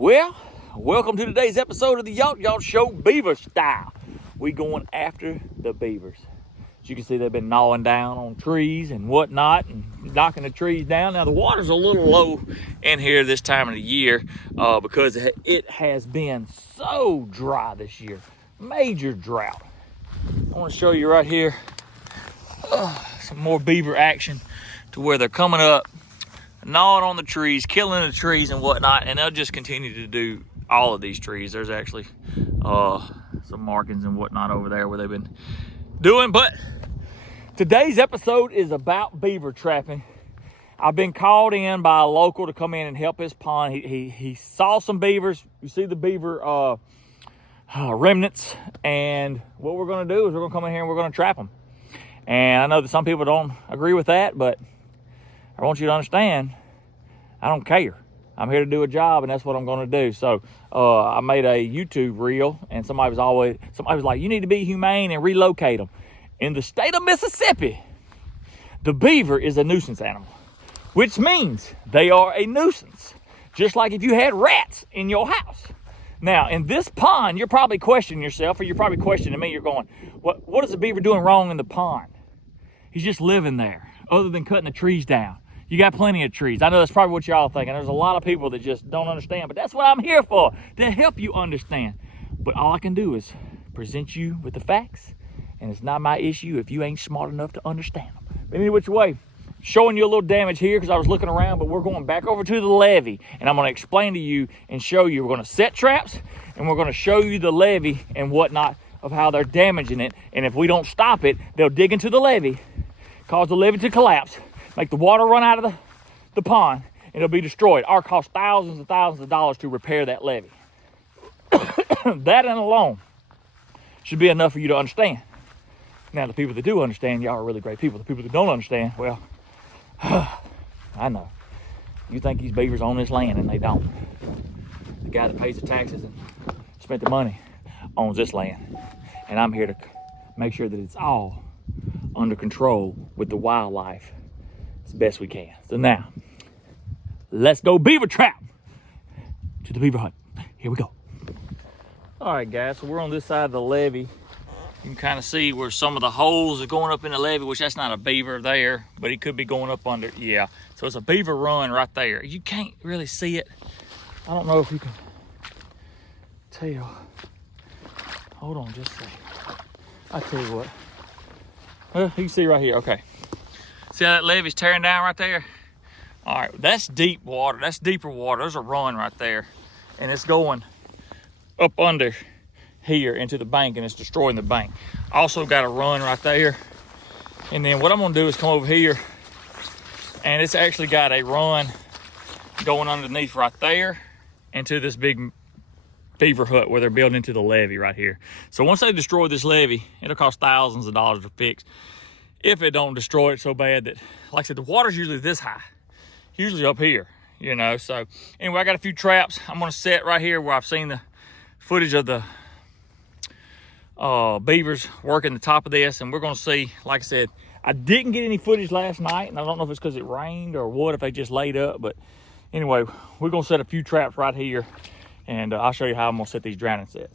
Well, welcome to today's episode of the Y'all Show Beaver Style. We going after the beavers. As you can see, they've been gnawing down on trees and whatnot and knocking the trees down. Now the water's a little low in here this time of the year because it has been so dry this year. Major drought. I want to show you right here some more beaver action to where they're coming up, gnawing on the trees, killing the trees and whatnot, and they'll just continue to do all of these trees. There's actually some markings and whatnot over there where they've been doing. But today's episode is about beaver trapping. I've been called in by a local to come in and help his pond. He saw some beavers. You see the beaver remnants, and what we're going to do is we're going to come in here and we're going to trap them. And I know that some people don't agree with that, but I want you to understand, I don't care. I'm here to do a job, and that's what I'm going to do. So I made a YouTube reel, and somebody was like, you need to be humane and relocate them. In the state of Mississippi, the beaver is a nuisance animal, which means they are a nuisance, just like if you had rats in your house. Now, in this pond, you're probably questioning yourself, or you're probably questioning me. You're going, what is the beaver doing wrong in the pond? He's just living there, other than cutting the trees down. You got plenty of trees. I know that's probably what y'all thinking. There's a lot of people that just don't understand, but that's what I'm here for, to help you understand. But all I can do is present you with the facts, and it's not my issue if you ain't smart enough to understand them. But any which way, showing you a little damage here because I was looking around, but we're going back over to the levee, and I'm going to explain to you and show you. We're going to set traps, and we're going to show you the levee and whatnot of how they're damaging it. And if we don't stop it, they'll dig into the levee, cause the levee to collapse, make the water run out of the pond, and it'll be destroyed. Or cost thousands and thousands of dollars to repair that levee. That and alone should be enough for you to understand. Now, the people that do understand, y'all are really great people. The people that don't understand, well, I know. You think these beavers own this land, and they don't. The guy that pays the taxes and spent the money owns this land. And I'm here to make sure that it's all under control with the wildlife as best we can. So now, let's go beaver trap to the beaver hut. Here we go. All right, guys, so we're on this side of the levee. You can kind of see where some of the holes are going up in the levee, which that's not a beaver there, but he could be going up under. Yeah, so it's a beaver run right there. You can't really see it. I don't know if you can tell. Hold on just a second. I'll tell you what. Well, you can see right here. Okay. See how that levee's tearing down right there? All right, that's deep water. That's deeper water. There's a run right there, and it's going up under here into the bank, and it's destroying the bank. Also got a run right there, and then what I'm gonna do is come over here, and it's actually got a run going underneath right there into this big beaver hut where they're building into the levee right here. So once they destroy this levee, it'll cost thousands of dollars to fix, if it don't destroy it so bad that, like I said, the water's usually this high, usually up here, you know. So anyway, I got a few traps. I'm gonna set right here where I've seen the footage of the beavers working the top of this, and we're gonna see. Like I said, I didn't get any footage last night, and I don't know if it's because it rained or what, if they just laid up, but anyway, we're gonna set a few traps right here, and I'll show you how I'm gonna set these drowning sets.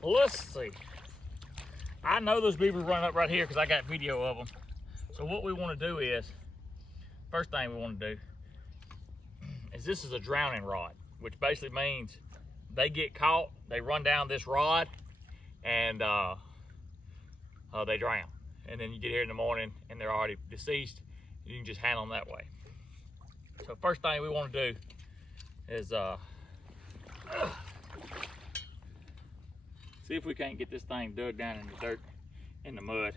Well, let's see. I know those beavers run up right here because I got video of them. So what we want to do is, first thing we want to do is, this is a drowning rod, which basically means they get caught, they run down this rod, and they drown. And then you get here in the morning and they're already deceased, and you can just handle them that way. So first thing we want to do is see if we can't get this thing dug down in the dirt, in the mud.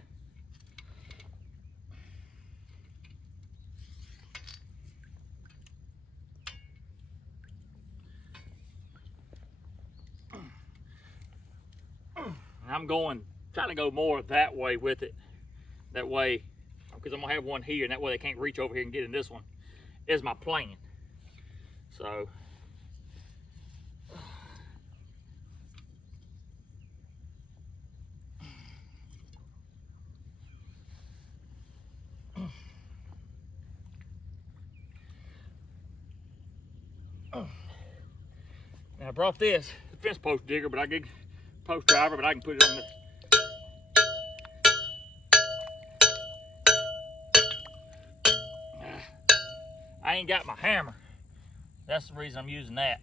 I'm trying to go more that way with it. That way, because I'm gonna have one here, and that way they can't reach over here and get in this one, is my plan. So, I brought this fence post digger, but I get post driver, but I can put it on this. I ain't got my hammer. That's the reason I'm using that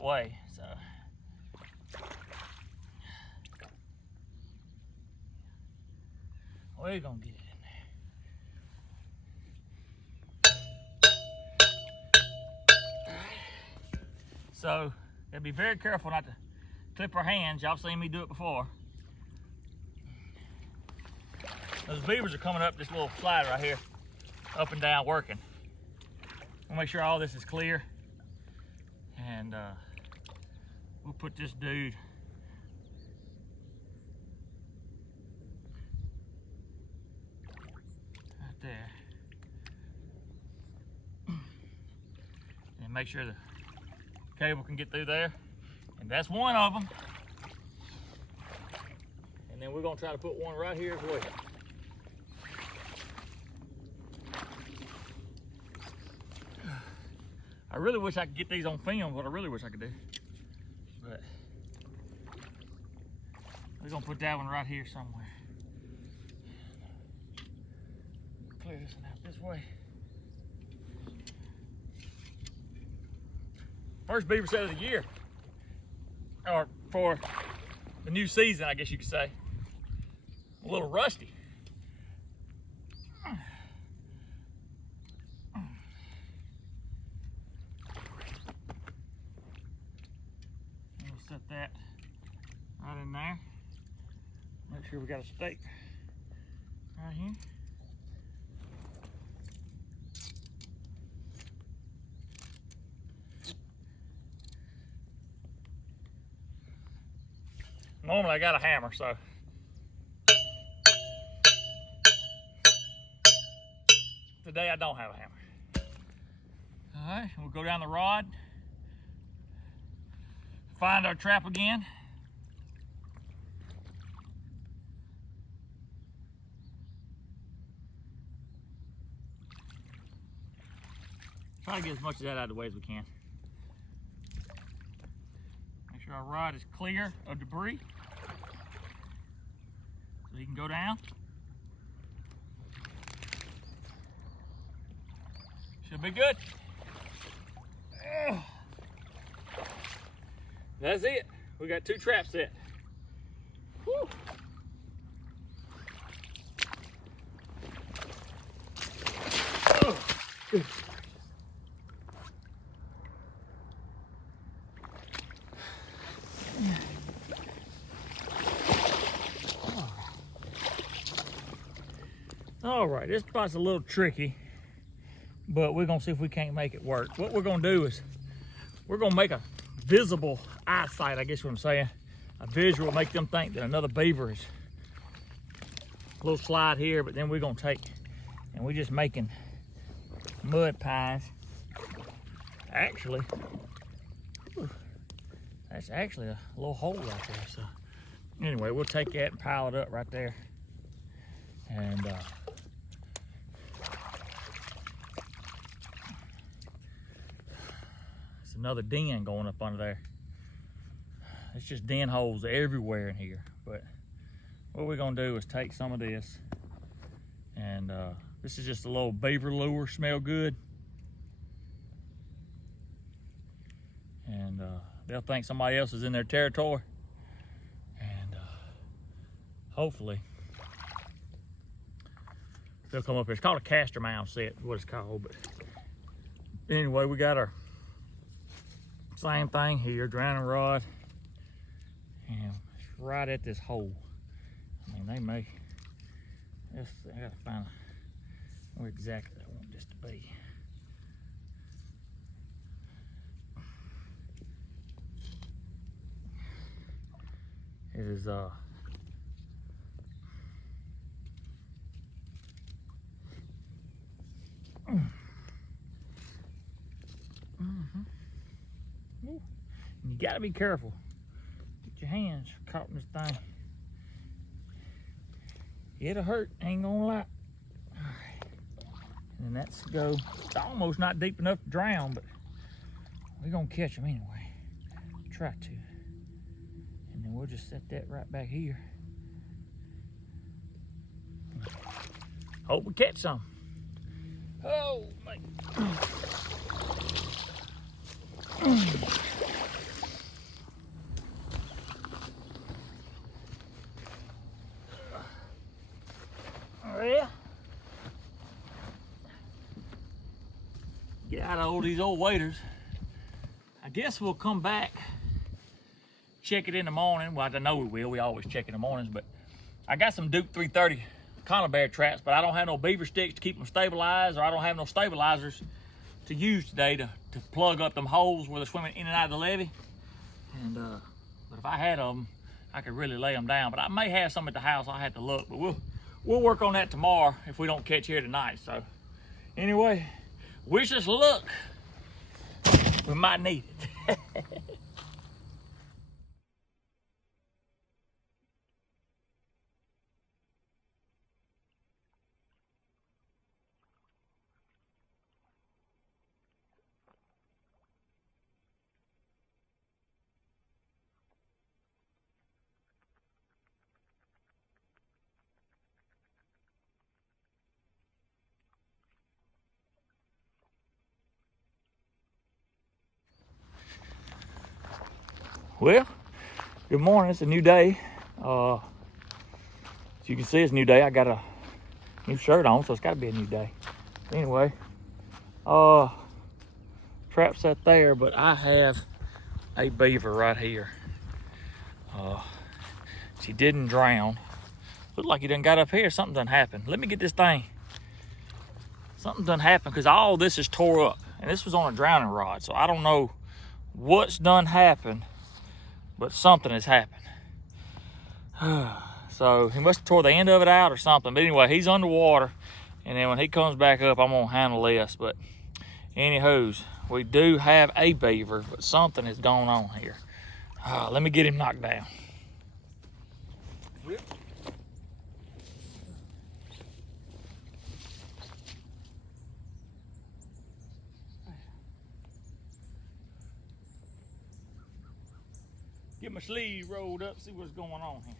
way. So we're gonna get it in there. So gotta be very careful not to clip our hands. Y'all seen me do it before. Those beavers are coming up this little slide right here, up and down working. We'll make sure all this is clear, and we'll put this dude right there, and make sure the cable can get through there, and that's one of them. And then we're gonna try to put one right here as well. I really wish I could get these on film, what I really wish I could do. But we're gonna put that one right here somewhere. Clear this one out this way. First beaver set of the year. Or for the new season, I guess you could say. A little rusty. Set that right in there. Make sure we got a stake right here. Normally I got a hammer, so today I don't have a hammer. All right, we'll go down the rod. Find our trap again. Try to get as much of that out of the way as we can. Make sure our rod is clear of debris so he can go down. Should be good. That's it. We got 2 traps set. Woo. Oh. All right, this spot's a little tricky, but we're gonna see if we can't make it work. What we're gonna do is we're gonna make a visible eyesight, I guess what I'm saying. A visual, make them think that another beaver is a little slide here, but then we're gonna take, and we're just making mud pies. Actually, that's actually a little hole right there. So anyway, we'll take that and pile it up right there. And it's another den going up under there. It's just den holes everywhere in here. But what we're gonna do is take some of this, and this is just a little beaver lure, smell good. And they'll think somebody else is in their territory. And hopefully they'll come up here. It's called a castor mound set, what it's called. But anyway, we got our same thing here, drowning rod, and it's right at this hole. I mean, they may, I gotta find where exactly I want this to be. It is you gotta be careful. Get your hands caught in this thing. It'll hurt, ain't gonna lie. All right. And that's go. It's almost not deep enough to drown, but we're gonna catch them anyway. Try to. And then we'll just set that right back here. Hope we catch some. Oh, man. Well, get out of all these old waders. I guess we'll come back, check it in the morning. Well, I know we will. We always check in the mornings, but I got some Duke 330 conibear traps, but I don't have no beaver sticks to keep them stabilized, or I don't have no stabilizers to use today to plug up them holes where they're swimming in and out of the levee. And but if I had them, I could really lay them down. But I may have some at the house. I'll have to look, but we'll work on that tomorrow if we don't catch here tonight. So anyway, wish us luck. We might need it. Well, good morning. It's a new day. As you can see, it's a new day. I got a new shirt on, so it's got to be a new day. Anyway, trap set there, but I have a beaver right here. She didn't drown. Looked like he done got up here. Something done happened. Let me get this thing. Something done happened because all this is tore up, and this was on a drowning rod, so I don't know what's done happened. But something has happened. So he must have tore the end of it out or something. But anyway, he's underwater. And then when he comes back up, I'm gonna handle this. But anywho's, we do have a beaver, but something is going on here. Let me get him knocked down. Yep. Get my sleeve rolled up, see what's going on here.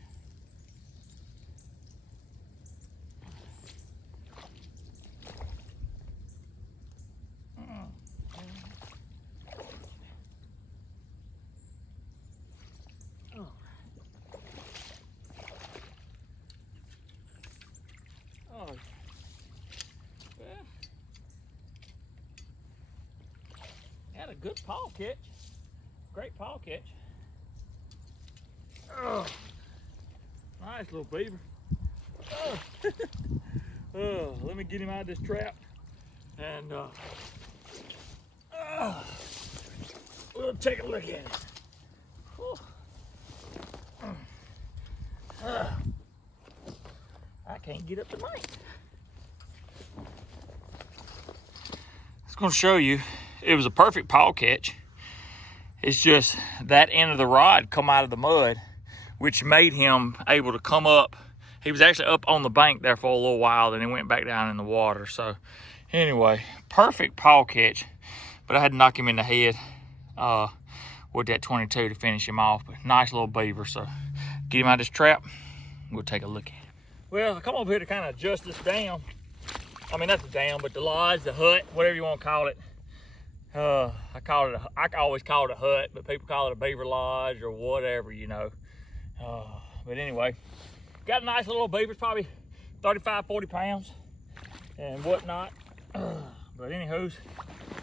Well, had a good paw catch. Great paw catch. Oh, nice little beaver. Oh. Let me get him out of this trap, and we'll take a look at it. I can't get up the knife. I was going to show you, it was a perfect paw catch. It's just that end of the rod come out of the mud, which made him able to come up. He was actually up on the bank there for a little while, then he went back down in the water. So anyway, perfect paw catch, but I had to knock him in the head with that 22 to finish him off. But nice little beaver. So get him out of this trap, we'll take a look at it. Well, I come over here to kind of adjust this down. I mean, not the dam, but the lodge, the hut, whatever you want to call it. I always call it a hut, but people call it a beaver lodge or whatever, you know. But anyway, got a nice little beaver, probably 35, 40 pounds and whatnot. But anywho,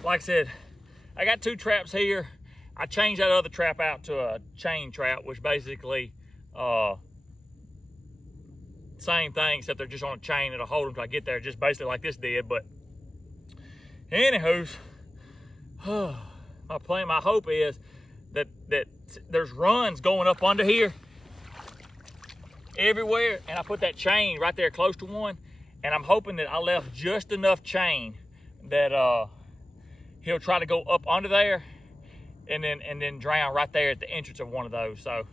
like I said, I got two traps here. I changed that other trap out to a chain trap, which basically, same thing, except they're just on a chain that'll hold them till I get there, just basically like this did. But anywho, my plan, my hope is that there's runs going up under here everywhere, and I put that chain right there close to one, and I'm hoping that I left just enough chain that he'll try to go up under there and then drown right there at the entrance of one of those. So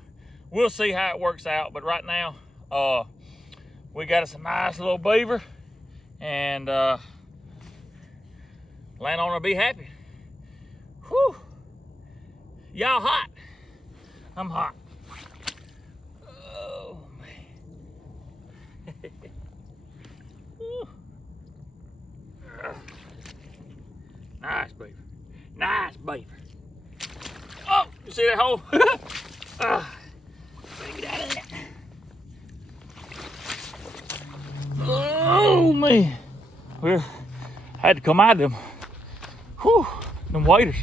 we'll see how it works out. But right now, we got us a nice little beaver, and land on to be happy. Whew. Y'all hot? I'm hot. Oh, man. Nice beaver. Nice beaver. Oh, you see that hole? Get out of there. Oh, man. Well, I had to come out of them. Whew, them waders.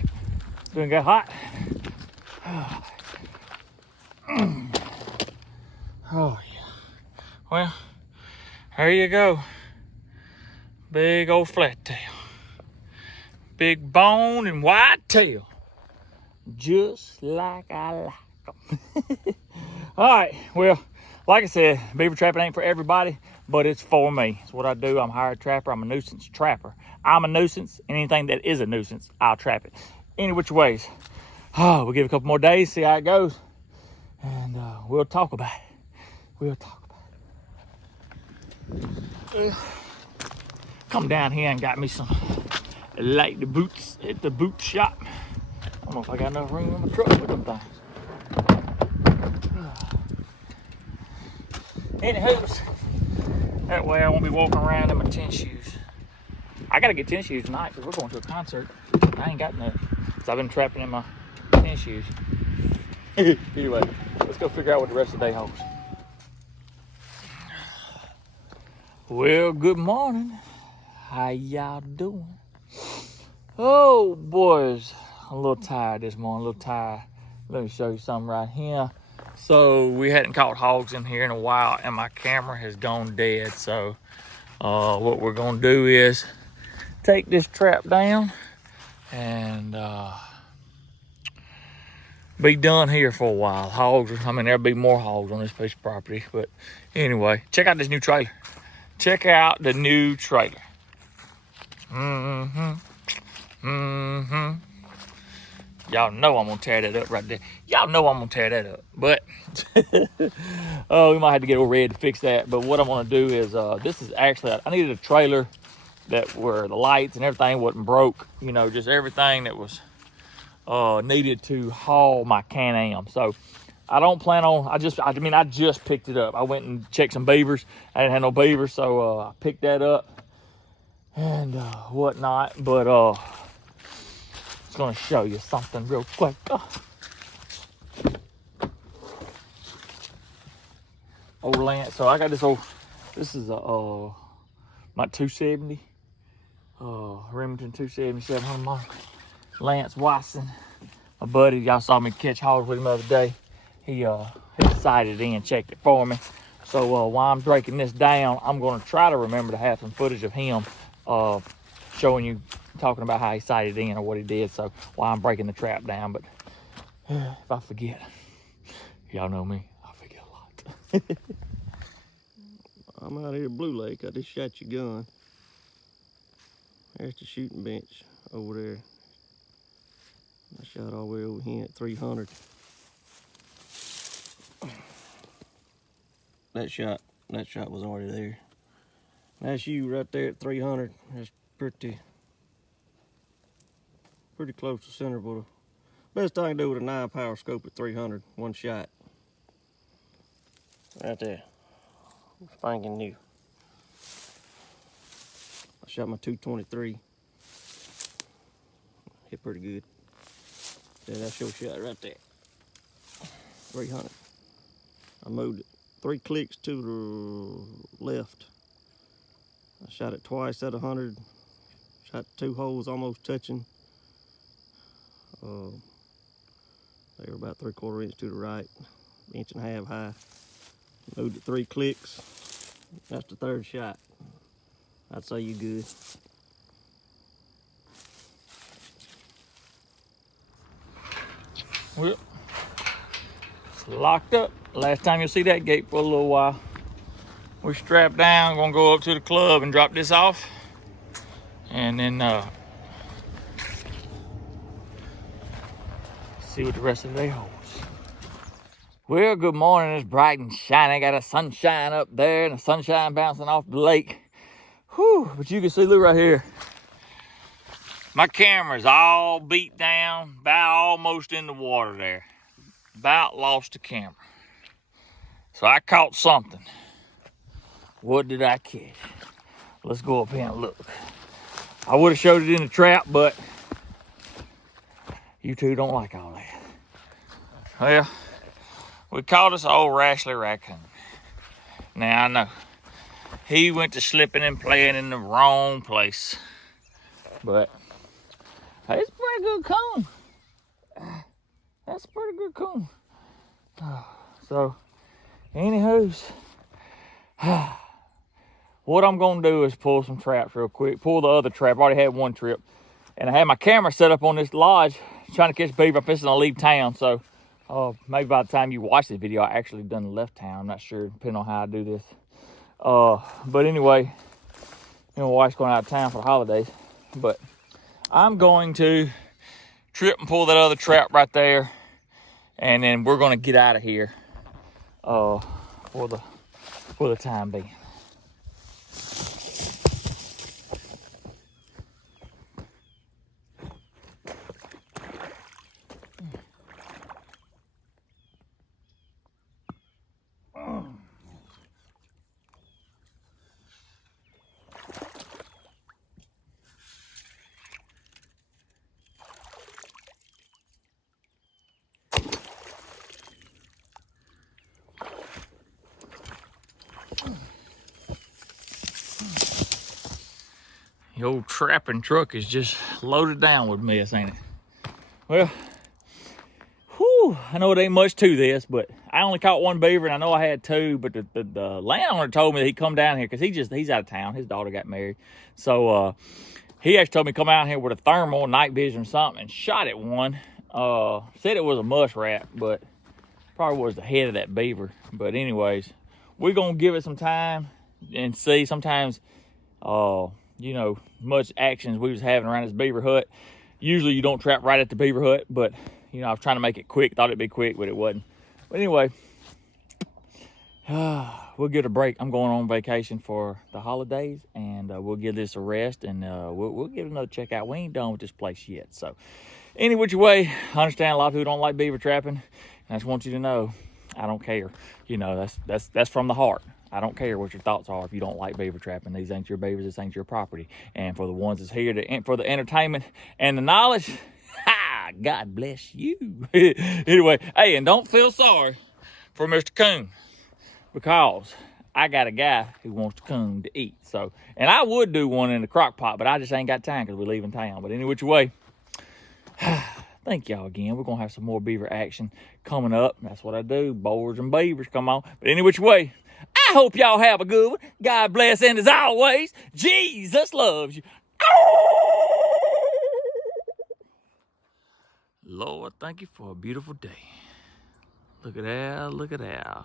Didn't get hot. Oh, yeah. Well, there you go. Big old flat tail. Big bone and white tail. Just like I like them. All right, well, like I said, beaver trapping ain't for everybody, but it's for me. It's what I do. I'm a hired trapper. I'm a nuisance trapper. I'm a nuisance, and anything that is a nuisance, I'll trap it. Any which ways. Oh, we'll give it a couple more days, see how it goes, and we'll talk about it. We'll talk about it. Come down here and got me some light the boots at the boot shop. I don't know if I got enough room in my truck with them things. Anywho's, that way I won't be walking around in my tennis shoes. I gotta get tennis shoes tonight because we're going to a concert. I ain't got none. So I've been trapping in my tennis shoes. Anyway, let's go figure out what the rest of the day holds. Well, good morning. How y'all doing? Oh, boys, I'm a little tired this morning, a little tired. Let me show you something right here. So we hadn't caught hogs in here in a while, and my camera has gone dead. So what we're gonna do is take this trap down and be done here for a while. Hogs, I mean, there'll be more hogs on this piece of property. But anyway, check out this new trailer. Check out the new trailer. Y'all know I'm gonna tear that up right there. Y'all know I'm gonna tear that up. But oh, we might have to get old Red to fix that. But what I'm gonna do is this is actually, I needed a trailer that where the lights and everything wasn't broke. You know, just everything that was needed to haul my Can-Am. So I don't plan on, I just picked it up. I went and checked some beavers. I didn't have no beavers, so I picked that up and whatnot. But just gonna show you something real quick. Old Lance. So I got this old, this is a my 270 Remington 270 700 model Lance Watson, my buddy. Y'all saw me catch hogs with him the other day. He sighted in, checked it for me. So while I'm breaking this down, I'm gonna try to remember to have some footage of him showing you, talking about how he sighted in or what he did. So while I'm breaking the trap down, but if I forget, y'all know me, I forget a lot. I'm out here at Blue Lake. I just shot your gun. There's the shooting bench over there. I shot all the way over here at 300. That shot was already there. That's you right there at 300. That's pretty close to center, but best I can do with a 9-power scope at 300, one shot. Right there, spanking new. I shot my 223. Hit pretty good. Yeah, that's your shot right there. 300. I moved it 3 clicks to the left. I shot it twice at 100. Shot 2 holes almost touching. They were about 3/4 inch to the right, 1.5 inches high. Moved it 3 clicks. That's the 3rd shot. I'd say you good. Well, it's locked up. Last time you'll see that gate for a little while. We're strapped down, gonna go up to the club and drop this off. And then see what the rest of the day holds. Well, good morning. It's bright and shiny. Got a sunshine up there and the sunshine bouncing off the lake. Whew, but you can see, look right here. My camera's all beat down, about almost in the water there. About lost the camera. So I caught something. What did I catch? Let's go up here and look. I would have showed it in the trap, but you two don't like all that. Well, we caught us an old Rashly raccoon. Now I know, he went to slipping and playing in the wrong place. But it's a pretty good coon. That's a pretty good coon. So, anywho's, what I'm gonna do is pull some traps real quick. Pull the other trap. I already had one trip. And I had my camera set up on this lodge trying to catch beaver. I'm fixing to leave town. So maybe by the time you watch this video, I actually done left town. I'm not sure, depending on how I do this. But anyway, my wife's going out of town for the holidays. But I'm going to trip and pull that other trap right there. And then we're going to get out of here for the time being. The old trapping truck is just loaded down with mess, ain't it? Well, I know it ain't much to this, but I only caught one beaver, and I know I had two, but the landowner told me that he'd come down here because he's out of town. His daughter got married. So he actually told me to come out here with a thermal, night vision or something, and shot at one. Said it was a muskrat, but probably was the head of that beaver. But anyways, we're going to give it some time and see. Sometimes, you know, much actions we was having around this beaver hut. Usually you don't trap right at the beaver hut, but, you know, I was trying to make it quick. Thought it'd be quick, but it wasn't. But anyway, we'll get a break. I'm going on vacation for the holidays, and we'll give this a rest, and we'll give it another check out. We ain't done with this place yet. So any which way, I understand a lot of people don't like beaver trapping, and I just want you to know, I don't care. You know, that's from the heart. I don't care what your thoughts are if you don't like beaver trapping. These ain't your beavers, this ain't your property. And for the ones that's here for the entertainment and the knowledge, God bless you. Anyway, hey, and don't feel sorry for Mr. Coon, because I got a guy who wants the coon to eat. So, and I would do one in the crock pot, but I just ain't got time because we're leaving town. But any which way, thank y'all again. We're going to have some more beaver action coming up. That's what I do. Boars and beavers, come on. But any which way, I hope y'all have a good one. God bless, and as always, Jesus loves you. Lord, thank you for a beautiful day. Look at that, look at that.